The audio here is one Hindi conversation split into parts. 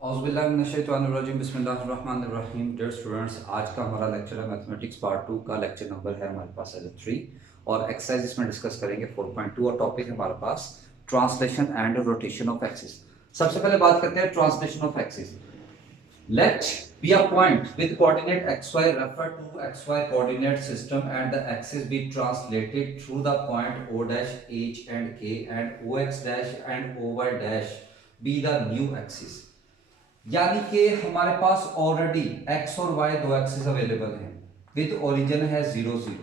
औज़ुबिल्लाहिमिनश्शैतानिर्रजीम बिस्मिल्लाहिर्रहमानिर्रहीम। डियर स्टूडेंट्स, आज का हमारा लेक्चर है मैथमेटिक्स पार्ट 2 का। लेक्चर नंबर है हमारे पास है 3 और एक्सरसाइज इसमें डिस्कस करेंगे 4.2 और टॉपिक है हमारे पास translation and rotation of axis. सबसे पहले बात करते हैं translation of axis. Let be a point with coordinate xy refer to xy coordinate system and the axis be translated through the point O dash H and K and OX dash and OY dash be the new axis। यानी कि हमारे पास ऑलरेडी x और y दो एक्सिस अवेलेबल हैं विद ओरिजिन है 0 0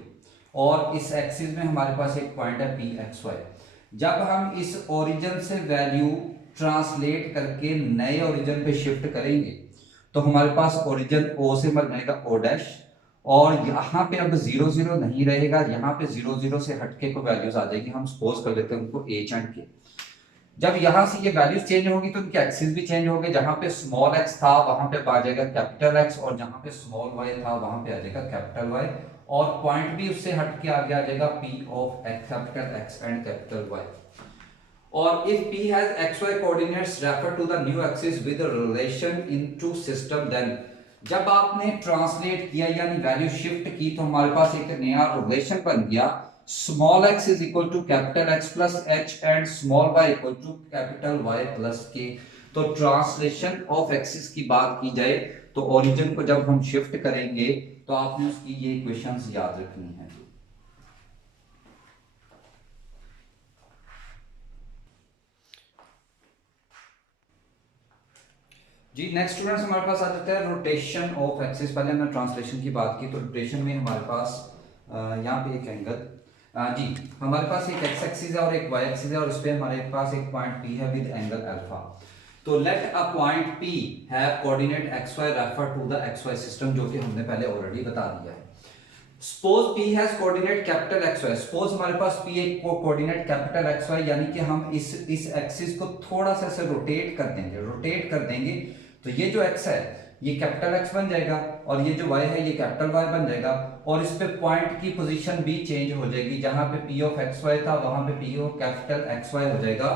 और इस एक्सिस में हमारे पास एक पॉइंट है पी एक्स वाई। जब हम इस ओरिजिन से वैल्यू ट्रांसलेट करके नए ओरिजिन पे शिफ्ट करेंगे तो हमारे पास ओरिजिन ओ से बन जाएगा ओ डैश और यहाँ पे अब 0 0 नहीं रहेगा, यहाँ पे 0 0 से हटके को वैल्यूज आ जाएगी। हम सपोज कर लेते हैं उनको एच एंड के। जब यहां से ये वैल्यूज चेंज होगी तो उनके एक्सिस भी चेंज होंगे। जहां पे स्मॉल एक्स था वहां पे आ जाएगा कैपिटल एक्स और जहां पे स्मॉल वाई था वहां पे आ जाएगा कैपिटल वाई और पॉइंट भी उससे हटके आगे आ जाएगा P of X capital X and capital Y. और if p has xy coordinates refer to the new axis with a relation into system then जब आपने ट्रांसलेट किया यानी वैल्यू शिफ्ट की तो हमारे पास एक नया रिलेशन बन गया। Small x is equal to capital x plus h and small y equal to capital y plus k। तो ट्रांसलेशन ऑफ एक्सिस की बात की जाए तो ओरिजिन को जब हम शिफ्ट करेंगे तो आपने उसकी ये इक्वेशंस याद रखनी है। जी नेक्स्ट स्टूडेंट्स हमारे पास आ जाता है रोटेशन ऑफ एक्सिस। पहले हमने ट्रांसलेशन की बात की तो रोटेशन में हमारे पास यहाँ पे एक एंगल जी हमारे पास एक एक्स एक्सिस है और एक वाई एक्सिस है और इस पे हमारे पास एक पॉइंट पी है विद एंगल अल्फा। तो let a point P have coordinate X Y refer to the X Y system, जो कि हमने पहले ऑलरेडी बता दिया है। Suppose P has coordinate capital X Y. Suppose हमारे पास P एक कोऑर्डिनेट कैपिटल एक्स वाई यानी कि हम इस एक्सिस को थोड़ा सा ऐसे रोटेट कर देंगे तो ये जो x है ये कैपिटल x बन जाएगा और ये जो y है ये कैपिटल y बन जाएगा और इस पे पॉइंट की पोजीशन भी चेंज हो जाएगी। जहां पे p ऑफ xy था वहां पे p ऑफ कैपिटल xy हो जाएगा।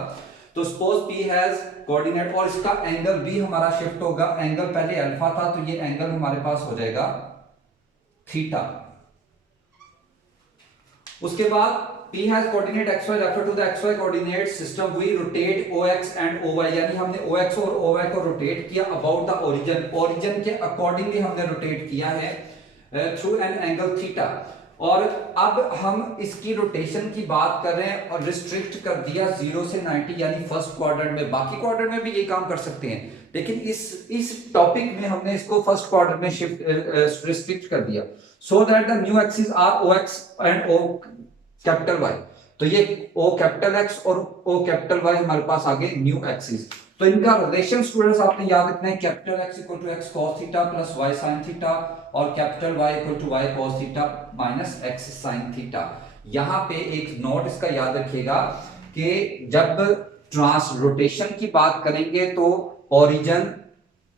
तो सपोज p हैज कोऑर्डिनेट और इसका एंगल भी हमारा शिफ्ट होगा। एंगल पहले अल्फा था तो ये एंगल हमारे पास हो जाएगा थीटा। उसके बाद P has coordinate xy refer to the xy coordinate system we rotate ox and oy यानी हमने ox और oy को रोटेट किया अबाउट द ओरिजिन के अकॉर्डिंगली हमने रोटेट किया है थ्रू एन एंगल थीटा। और अब हम इसकी रोटेशन की बात कर रहे हैं और रिस्ट्रिक्ट कर दिया 0 से 90 यानी फर्स्ट क्वाड्रेंट में। बाकी क्वाड्रेंट में भी ये काम कर सकते हैं लेकिन इस टॉपिक में हमने इसको फर्स्ट क्वाड्रेंट में शिफ्ट रिस्ट्रिक्ट कर दिया so that the new axis are O X and O capital Y. तो ये ओ कैपिटल एक्स और ओ कैपिटल वाई हमारे पास आ गए न्यू एक्सिस। तो इनका रिलेशन स्टूडेंट्स आपने याद रखना है capital X equal to X cos theta plus Y sine theta और capital Y equal to Y cos theta minus X sine theta. यहां पे एक नोट इसका याद रखिएगा कि जब ट्रांस रोटेशन की बात करेंगे तो ओरिजिन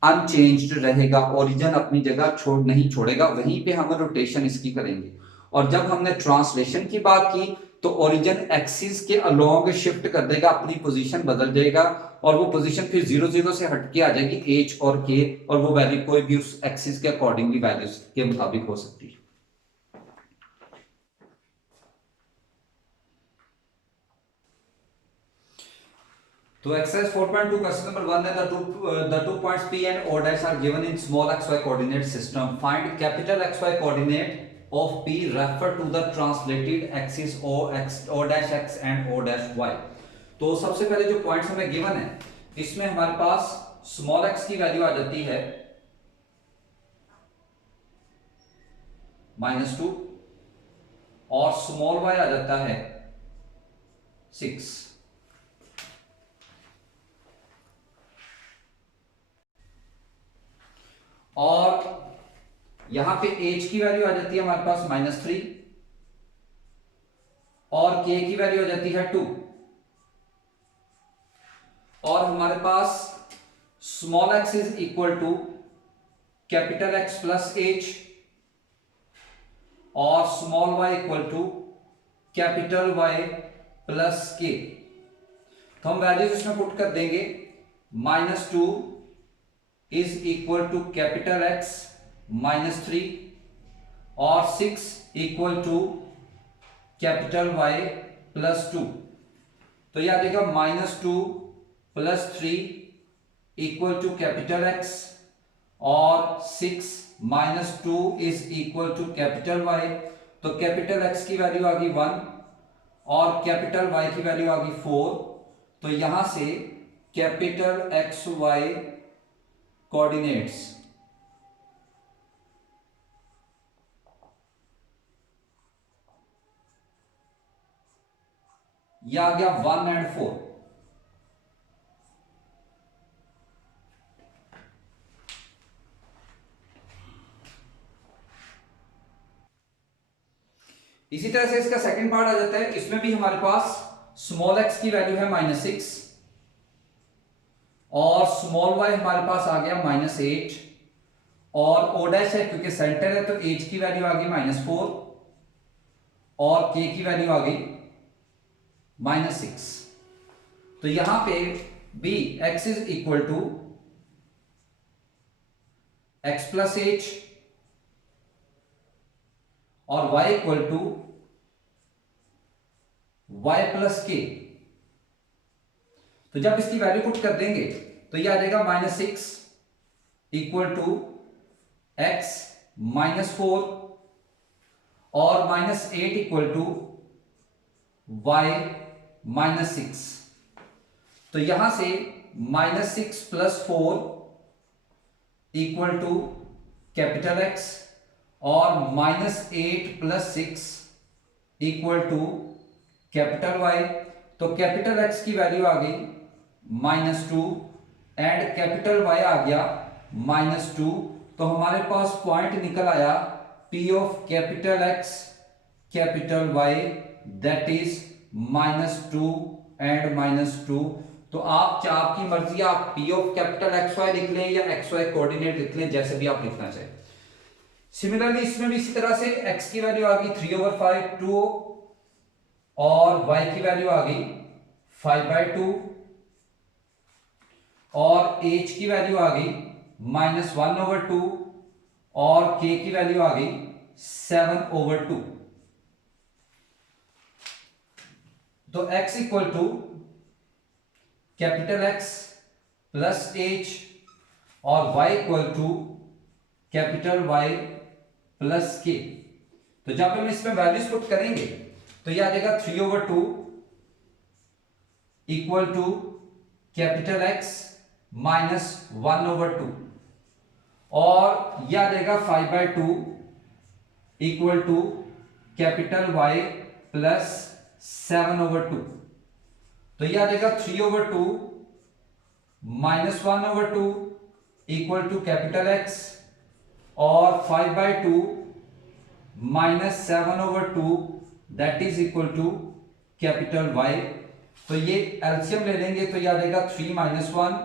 अनचेंज्ड रहेगा, ओरिजिन अपनी जगह नहीं छोड़ेगा, वहीं पे हम रोटेशन इसकी करेंगे। और जब हमने ट्रांसलेशन की बात की तो ओरिजिन एक्सिस के अलोंग शिफ्ट कर देगा, अपनी पोजीशन बदल जाएगा और वो पोजीशन फिर 0 0 से हटके आ जाएगी एच और के और वो वैल्यू कोई भी उस एक्सिस के अकॉर्डिंगली वैल्यूज के मुताबिक हो सकती है। तो एक्सरसाइज 4.2 क्वेश्चन नंबर 1 है the two points P and O dash are given in small xy coordinate system. Find capital XY coordinate of P refer to the translated axis O dash x and O dash y। तो सबसे पहले जो पॉइंट्स हमें गिवन है इसमें हमारे पास स्मॉल x की वैल्यू आ जाती है -2 और स्मॉल y आ जाता है 6। और यहां पे h की वैल्यू आ जाती है हमारे पास -3 और k की वैल्यू आ जाती है 2 और हमारे पास small x is equal to capital X plus h और small y equal to capital Y plus k। तो हम वैल्यूज इसमें पुट कर देंगे -2 is equal to capital X -3 और 6 इक्वल टू कैपिटल वाई +2। तो यह आ जाएगा -2 + 3 इक्वल टू कैपिटल एक्स और 6 -2 is equal to capital Y. तो कैपिटल एक्स की वैल्यू आ गई 1 और कैपिटल वाई की वैल्यू आ गई 4। तो यहां से कैपिटल एक्स वाई कोऑर्डिनेट्स यह आ गया 1 और 4। इसी तरह से इसका सेकंड पार्ट आ जाता है। इसमें भी हमारे पास स्मॉल एक्स की वैल्यू है -6 और स्मॉल वाई हमारे पास आ गया -8 और ओ डैश है क्योंकि सेंटर है तो एच की वैल्यू आ गई -4 और के की वैल्यू आ गई -6। तो यहां पे B X is equal to X plus H और y equal to Y plus K. तो जब इसकी वैल्यू पुट कर देंगे तो यह आ जाएगा -6 इक्वल टू एक्स -4 और -8 इक्वल टू वाई -6। तो यहां से -6 + 4 इक्वल टू कैपिटल एक्स और -8 + 6 इक्वल टू कैपिटल वाई। तो कैपिटल एक्स की वैल्यू आ गई -2 एंड कैपिटल वाई आ गया -2। तो हमारे पास पॉइंट निकल आया P of capital X capital Y that is -2 and -2। तो आपकी मर्जी, आप P of capital X Y लिख लें या एक्स वाई कोऑर्डिनेट लिख लें, जैसे भी आप लिखना चाहें। सिमिलरली इसमें भी इसी तरह से x की वैल्यू आ गई 3/5 2 और y की वैल्यू आ गई 5/2 और h की वैल्यू आ गई -1/2 और k की वैल्यू आ गई 7/2। तो x equal to capital X plus h और y equal to capital Y plus K. तो जब हम इसमें वैल्यूज पुट करेंगे तो यह आ जाएगा 3/2 इक्वल टू कैपिटल X -1/2 और यह आ जाएगा 5/2 equal to capital Y plus 7/2। तो यह आ जाएगा 3/2 -1/2 इक्वल टू कैपिटल X और 5/2 -7/2 that is equal to capital Y। तो ये एलसीएम ले लेंगे तो यह आ जाएगा 3 - 1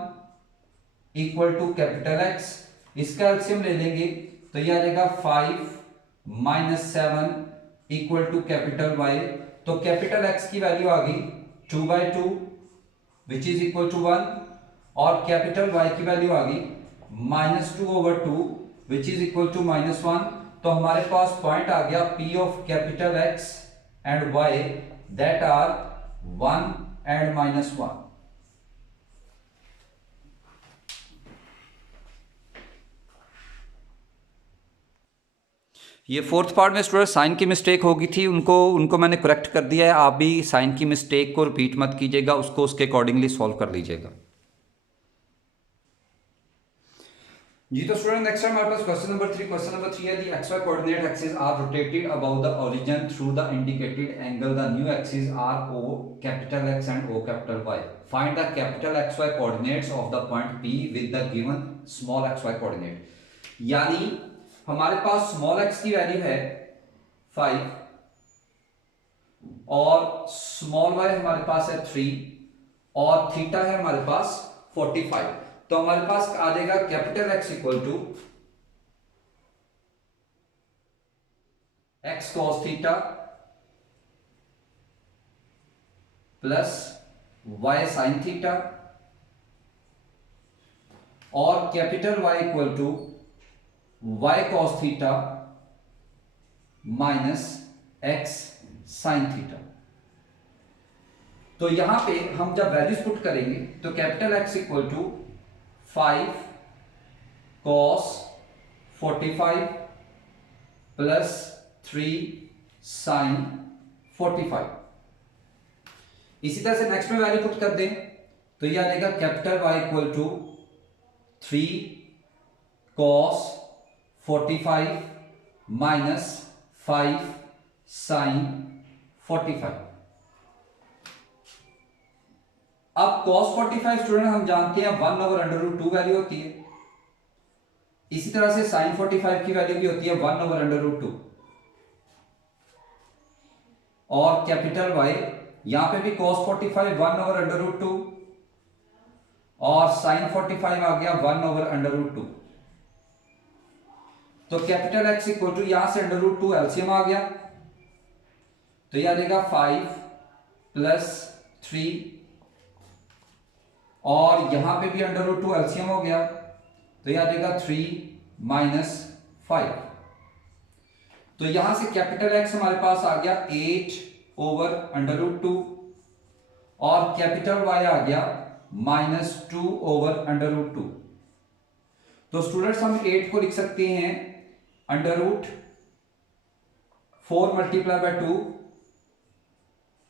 इक्वल टू कैपिटल X। इसका एलसीएम ले लेंगे तो यह आ जाएगा 5 - 7 इक्वल टू कैपिटल Y। तो कैपिटल X की वैल्यू आ गई 2/2 विच इज इक्वल टू 1 और कैपिटल Y की वैल्यू आ गई -2/2 विच इज इक्वल टू -1। तो हमारे पास पॉइंट आ गया P of capital X and Y that are 1 and -1। ये फोर्थ पार्ट में स्टूडेंट साइन की मिस्टेक होगी थी, उनको मैंने करेक्ट कर दिया है। आप भी साइन की मिस्टेक को रिपीट मत कीजिएगा, उसको उसके अकॉर्डिंगली सॉल्व कर लीजिएगा। जी तो स्टूडेंट नेक्स्ट टाइम हमारे पास क्वेश्चन नंबर 3 है the xy coordinate axis are rotated about the origin through the indicated angle the new axis are o capital X and o capital Y। Find the capital XY coordinates of the point P with the given small xy coordinate. यानी हमारे पास स्मॉल x की वैल्यू है 5 और स्मॉल y हमारे पास है 3 और थीटा है हमारे पास 45। तो हमारे पास आ जाएगा capital X equal to x cos theta plus y sin theta और capital Y equal to y cos theta minus x sin theta. तो यहां पे हम जब वैल्यूज पुट करेंगे तो capital X equal to 5 cos 45 plus 3 sin 45। इसी तरह से नेक्स्ट में वैल्यू पुट कर दें तो यह आ जाएगा capital Y equal to 3 cos 45 minus 5 sin 45। अब cos 45 स्टूडेंट हम जानते हैं 1/√2 वैल्यू होती है। इसी तरह से sin 45 की वैल्यू भी होती है 1/√2। और कैपिटल Y यहां पे भी cos 45 1/√2 और sin 45 आ गया 1/√2। तो कैपिटल X इक्वल टू यहां से √2 एलसीएम आ गया तो यह आ जाएगा 5 प्लस 3 और यहां पे भी √2 एलसीएम हो गया तो यह आ जाएगा 3 माइनस 5। तो यहां से कैपिटल X हमारे पास आ गया 8/√2 और कैपिटल Y आ गया -2/√2। तो स्टूडेंट्स हम 8 को लिख सकते हैं √4 मल्टीप्लाई बाय 2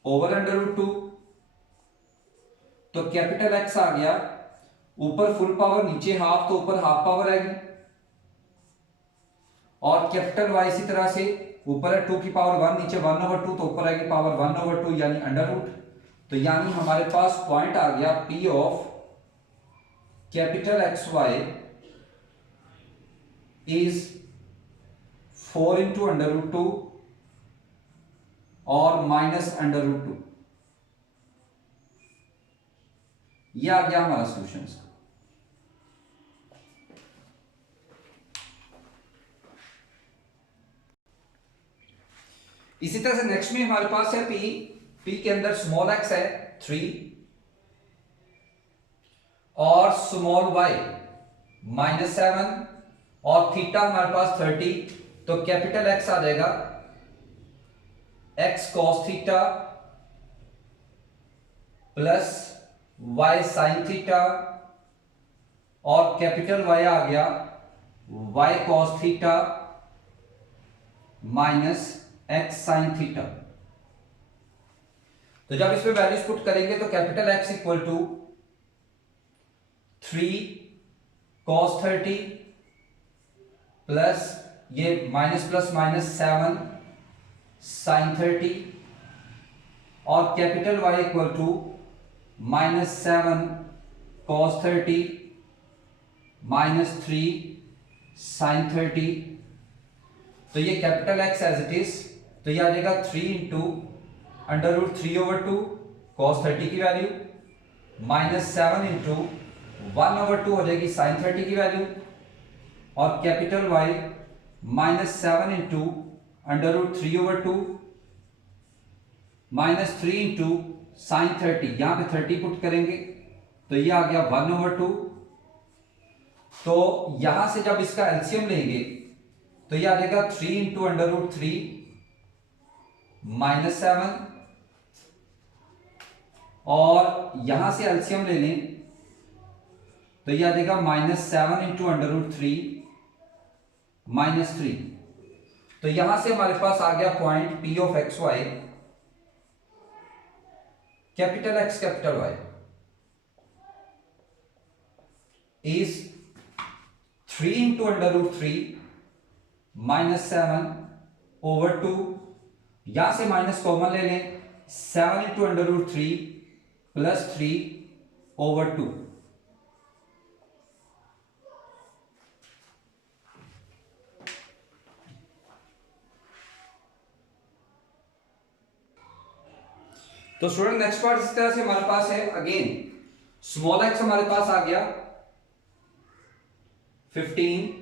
/√2। तो कैपिटल X आ गया ऊपर फुल पावर नीचे हाफ तो ऊपर हाफ पावर आएगी और कैपिटल Y इसी तरह से ऊपर है 2 की पावर 1 नीचे 1/2 तो ऊपर आएगी पावर 1/2 यानी √। तो यानी हमारे पास पॉइंट आ गया P of capital XY is 4 into √2 और माइनस √2। यह आ गया हमारा सॉल्यूशन। इसी तरह से नेक्स्ट में हमारे पास है P के अंदर स्मॉल x है 3 और स्मॉल y -7 और थीटा हमारे पास 30। तो कैपिटल X आ जाएगा x cos theta plus y sin theta और कैपिटल Y आ गया y cos theta minus x sin theta. तो जब इसमें वैल्यूज पुट करेंगे तो capital X equal to 3 cos 30 plus ये माइनस प्लस माइनस 7 sin 30 और capital Y equal to -7 cos 30 -3 sin 30। तो ये capital X as it is तो ये आ जाएगा 3 इंटू √3/2 cos 30 की वैल्यू -7 इंटू 1/2 हो जाएगी sin 30 की वैल्यू और capital Y -7 into √3/2 -3 into sin 30 यहां पे 30 पुट करेंगे तो ये आ गया 1/2। तो यहां से जब इसका एलसीएम लेंगे तो ये आ जाएगा 3 इंटू √3 -7 और यहां से एलसीएम ले लें तो ये आ जाएगा -7 इंटू √3 -3। तो यहां से हमारे पास आ गया point P of XY capital X capital Y is 3 into √3 -7/2। यहां से माइनस कॉमन ले लें 7 into √3 प्लस 3/2। तो स्टूडेंट नेक्स्ट पार्ट इस तरह से हमारे पास है अगेन स्मॉल x हमारे पास आ गया 15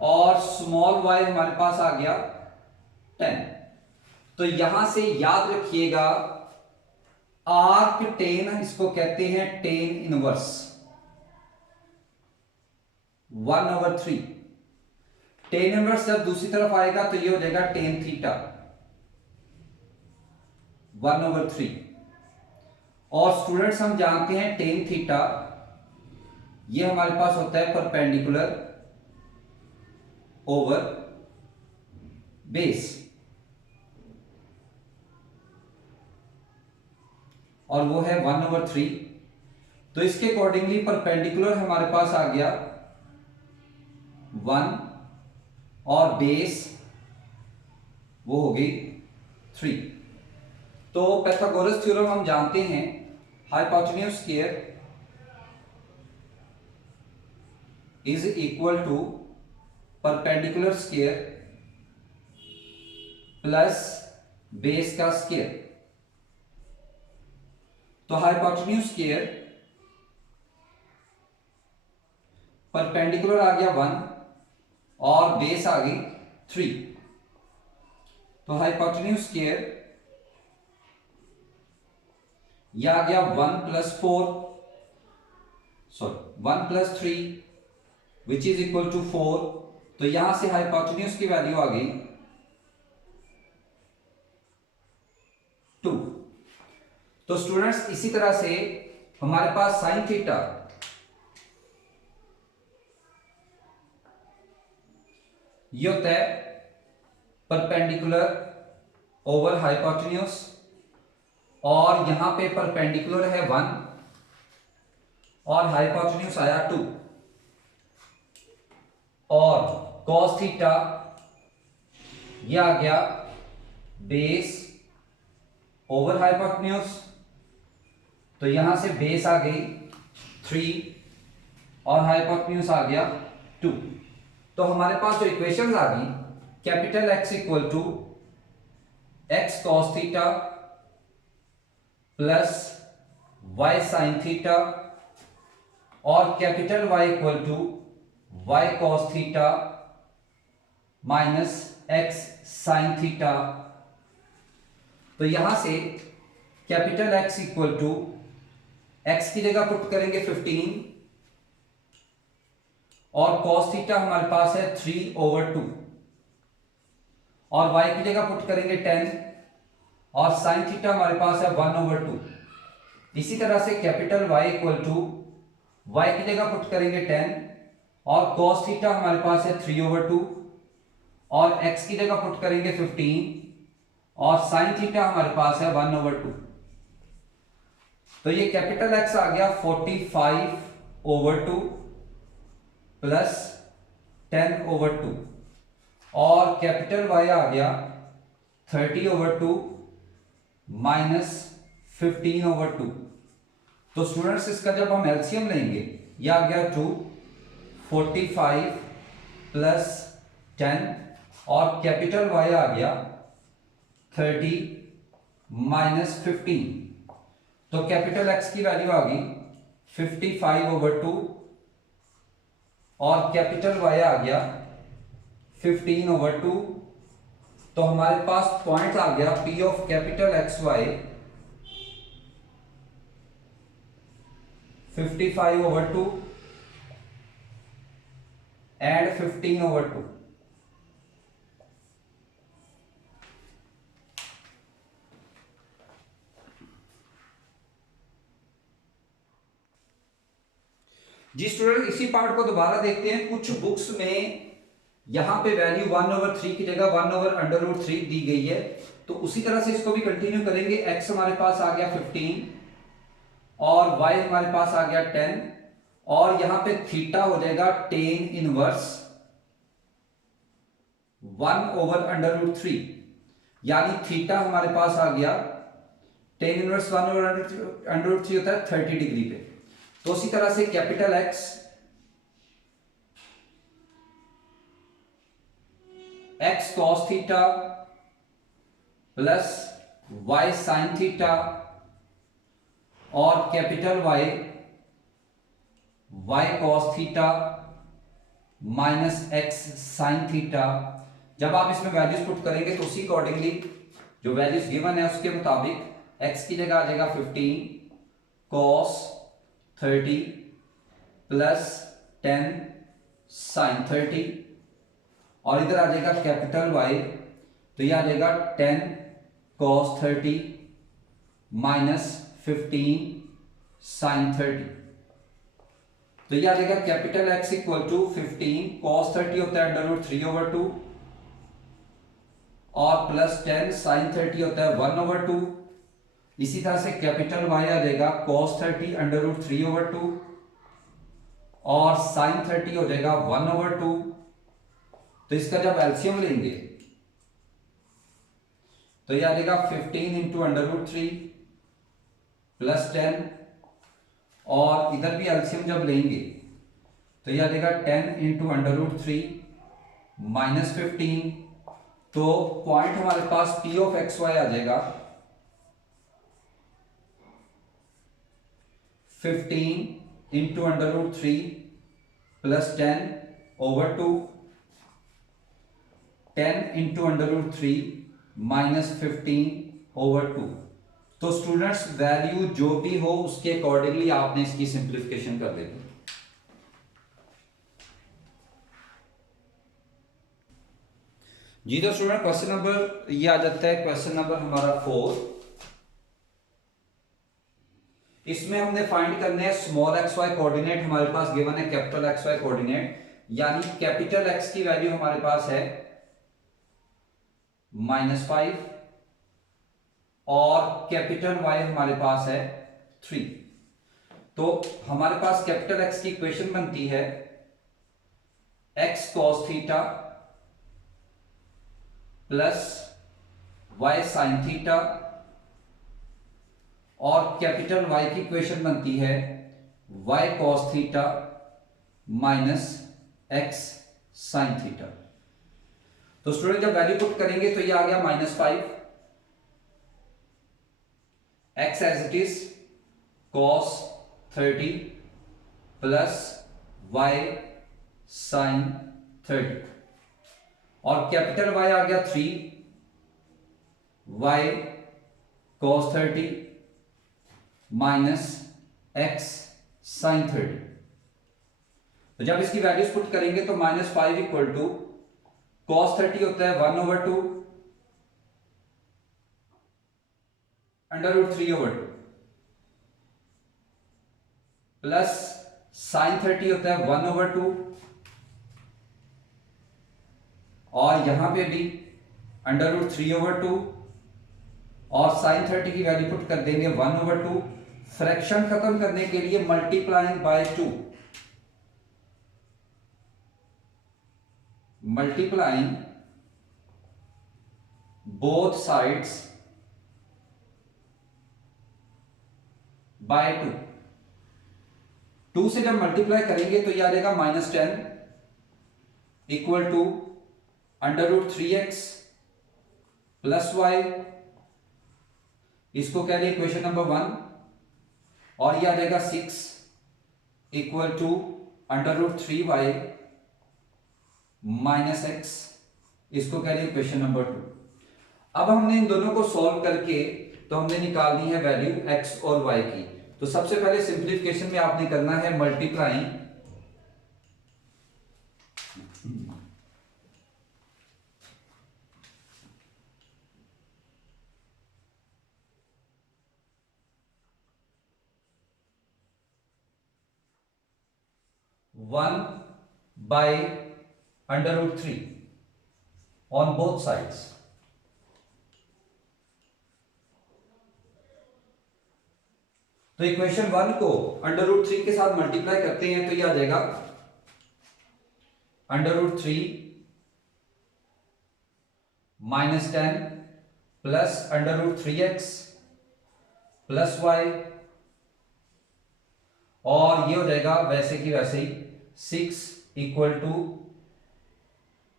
और स्मॉल y हमारे पास आ गया 10। तो यहां से याद रखिएगा आर्क टेन इसको कहते हैं टेन इनवर्स। 1/3। टेन इनवर्स जब दूसरी तरफ आएगा तो ये हो जाएगा टेन थीटा 1/3। और स्टूडेंट्स हम जानते हैं टेन थीटा ये हमारे पास होता है परपेंडिकुलर ओवर बेस, और वो है 1/3। तो इसके अकॉर्डिंगली परपेंडिकुलर हमारे पास आ गया 1 और बेस वो हो गई 3। तो पाइथागोरस थ्योरम हम जानते हैं, hypotenuse square is equal to perpendicular square plus base का स्क्वायर। तो हाइपोटेन्यूज स्क्वायर परपेंडिकुलर आ गया 1 और बेस आ गई 3। तो हाइपोटेन्यूज स्क्वायर यह आ गया 1 + 4 sorry 1 + 3 which is equal to 4। तो यहां से हाइपोटेन्यूज की वैल्यू आ गई 2। तो स्टूडेंट्स इसी तरह से हमारे पास साइन थीटा ये होता है परपेंडिकुलर ओवर हाइपोटेन्यूज, और यहां पे परपेंडिकुलर है 1 और हाइपोटेन्यूज आया 2, और cos थीटा ये आ गया बेस ओवर हाइपोटेन्यूज। तो यहां से बेस आ गई 3 और हाइपोटेन्यूज आ गया 2। तो हमारे पास जो इक्वेशंस आ गई, capital X equal to x cos theta plus y sin theta, और capital Y equal to y cos theta minus x sin theta. तो यहां से capital X equal to x की जगह पुट करेंगे 15 और cos थीटा हमारे पास है 3/2, और y की जगह पुट करेंगे 10 और sin थीटा हमारे पास है 1/2। इसी तरह से capital Y equal to y की जगह पुट करेंगे 10 और cos थीटा हमारे पास है 3/2, और x की जगह पुट करेंगे 15 और sin थीटा हमारे पास है 1/2। तो ये कैपिटल X आ गया 45/2 प्लस 10/2, और कैपिटल Y आ गया 30/2 माइनस 15/2। तो स्टूडेंट्स इसका जब हम एलसीएम लेंगे यह आ गया 2, 45 प्लस 10 और कैपिटल Y आ गया 30 माइनस 15। तो कैपिटल X की वैल्यू आ गई 55/2 और कैपिटल Y आ गया 15/2। तो हमारे पास पॉइंट आ गया P of capital XY 55/2 and 15/2। जी स्टूडेंट इसी पार्ट को दोबारा देखते हैं। कुछ बुक्स में यहां पे वैल्यू 1/3 की जगह 1/√3 दी गई है, तो उसी तरह से इसको भी कंटिन्यू करेंगे। x हमारे पास आ गया 15 और y हमारे पास आ गया 10, और यहां पे थीटा हो जाएगा tan इनवर्स 1/√3, यानी थीटा हमारे पास आ गया tan इनवर्स 1/√3 होता है 30 डिग्री पे। तो उसी तरह से capital x cos theta plus y sin theta और capital y cos theta minus x sin theta. जब आप इसमें वैल्यूज पुट करेंगे तो उसी अकॉर्डिंगली जो वैल्यूज गिवन है उसके मुताबिक x की जगह आ जाएगा 15 cos 30 प्लस 10 साइन 30 और इधर आ जाएगा कैपिटल वाई, तो ये आ जाएगा 10 कॉस 30 माइनस 15 साइन 30। तो ये आ जाएगा capital X equal to 15 cos 30 होता है अंडर रूट 3/2 और प्लस 10 साइन 30 होता है 1/2। इसी तरह से कैपिटल वाई आ जाएगा cos 30 अंडर रूट 3/2 और साइन 30 हो जाएगा 1/2। तो इसका जब एलसीएम लेंगे तो ये आ जाएगा 15 इंटू अंडर रूट 3 प्लस 10 और इधर भी एलसीएम जब लेंगे तो ये आ जाएगा 10 इंटू अंडर रूट 3 माइनस 15। तो पॉइंट हमारे पास पी ऑफ एक्स वाई आ जाएगा 15 into under root 3 plus 10/2 10 into under root 3 minus 15/2। तो स्टूडेंट्स वैल्यू जो भी हो उसके अकॉर्डिंगली आपने इसकी सिंप्लीफिकेशन कर देनी। जी तो स्टूडेंट क्वेश्चन नंबर ये आ जाता है क्वेश्चन नंबर हमारा 4। इसमें हमने फाइंड करने हैं स्मॉल एक्स वाई कोऑर्डिनेट हमारे पास गिवन है कैपिटल एक्स वाई कोऑर्डिनेट, यानी कैपिटल एक्स की वैल्यू हमारे पास है -5 और कैपिटल वाई हमारे पास है 3। तो हमारे पास कैपिटल एक्स की इक्वेशन बनती है x cos theta plus y sin theta और कैपिटल y की इक्वेशन बनती है y cos theta minus x sin theta. तो स्टूडेंट जब वैल्यू पुट करेंगे तो ये आ गया -5, x as it is cos 30 plus y sin 30 और कैपिटल Y आ गया 3 y cos 30 minus x sin 30। तो जब इसकी वैल्यूज पुट करेंगे तो -5 इक्वल टू cos 30 होता है 1/2 अंडर रूट 3/2 प्लस sin 30 होता है 1/2 और यहां पे भी अंडर रूट 3/2 और sin 30 की वैल्यू पुट कर देंगे 1/2। फ्रैक्शन खत्म करने के लिए multiplying by 2, multiplying both sides by 2। 2 से जब मल्टीप्लाई करेंगे तो यह आ जाएगा -10 equal to under root 3x plus Y, इसको कह लिए इक्वेशन नंबर 1 और यह आ जाएगा 6 equal to under root 3y minus x, इसको कह लिए इक्वेशन नंबर 2। अब हमने इन दोनों को सॉल्व करके तो हमने निकालनी है वैल्यू x और y की। तो सबसे पहले सिंप्लीफिकेशन में आपने करना है multiplying one by under root 3 on both sides. तो इक्वेशन 1 को अंडर रूट 3 के साथ मल्टीप्लाई करते हैं तो यह आ जाएगा under root 3 -10 plus under root 3x plus Y और ये हो जाएगा वैसे की वैसे ही 6 equal to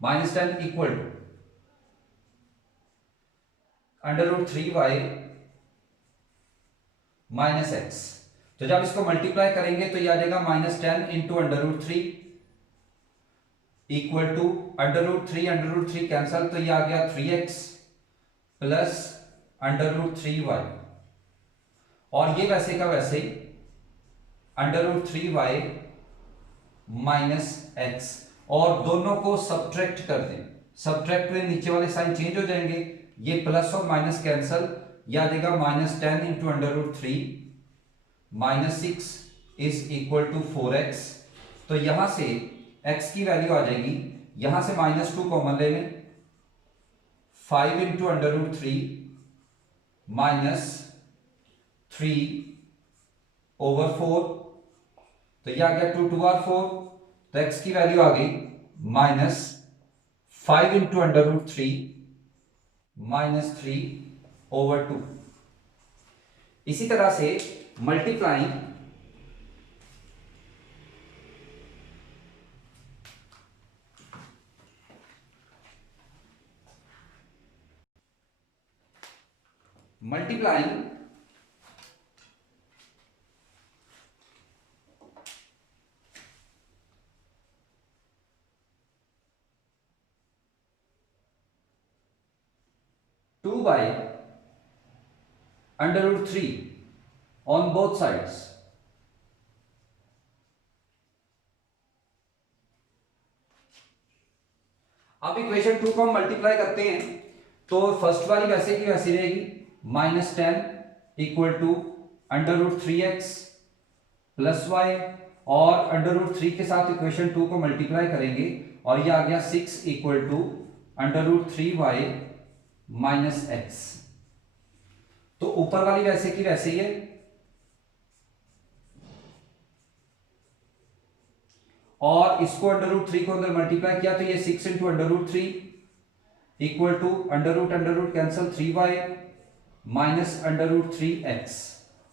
-10 equal to under root 3y minus X. तो जब इसको मल्टीप्लाई करेंगे तो ये आ जाएगा -10 into under root 3 equal to under root 3 cancel, तो ये आ गया 3x plus under root 3y और ये वैसे का वैसे ही under root 3y minus X, और दोनों को सब्ट्रैक्ट कर दें। सब्ट्रैक्ट में नीचे वाले साइन चेंज हो जाएंगे, ये प्लस और माइनस कैंसल, या देगा minus 10 into under root 3 minus 6 is equal to 4x। तो यहां से x की वैल्यू आ जाएगी, यहां से -2 कॉमन ले लें, 5 into under root 3 minus 3 over 4, तो यह आ गया 2 2 आर 4, तो x की वैल्यू आ गई -5 इंटू अंडर रूट 3 -3 ओवर 2। इसी तरह से multiplying multiplying 2 by under root 3 on both sides, अब इक्वेशन 2 को हम मल्टीप्लाई करते हैं तो फर्स्ट वाली वैसे की वैसी रहेगी, -10 equal to under root 3x plus Y, और अंडर रूट 3 के साथ इक्वेशन 2 को मल्टीप्लाई करेंगे और ये आ गया 6 equal to under root 3y minus X. तो ऊपर वाली वैसे की वैसे ही है, और इसको अंडर रूट 3 को अंदर मल्टीप्लाई किया तो ये 6 into under root 3 equal to under root cancel 3y minus under root 3x,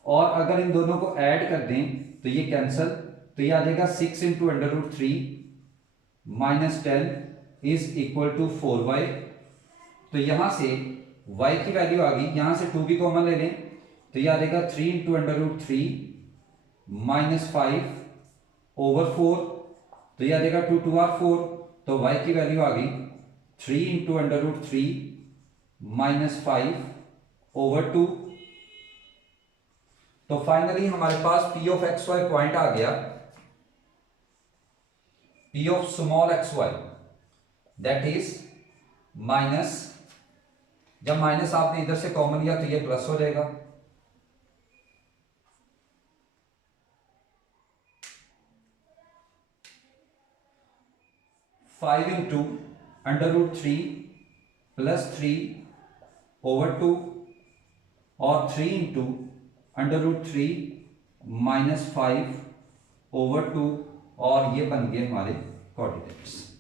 और अगर इन दोनों को ऐड कर दें तो ये कैंसल, तो ये आ जाएगा 6 into under root 3 minus 10 is equal to 4y। तो यहां से y की वैल्यू आ गई, यहां से 2 भी कॉमन ले लें तो ये आ जाएगा 3 into under root 3 minus 5 over 4, तो ये आ जाएगा 2 2 आर 4, तो y की वैल्यू आ गई 3 into under root 3 minus 5 over 2। तो फाइनली हमारे पास p of X Y point आ गया, p of small X Y that is minus, जब माइनस आपने इधर से कॉमन लिया तो ये प्लस हो जाएगा, five into under root 3 plus 3 over 2, और 3 into under root 3 minus 5 over 2, और ये बन गए हमारे कोऑर्डिनेट्स।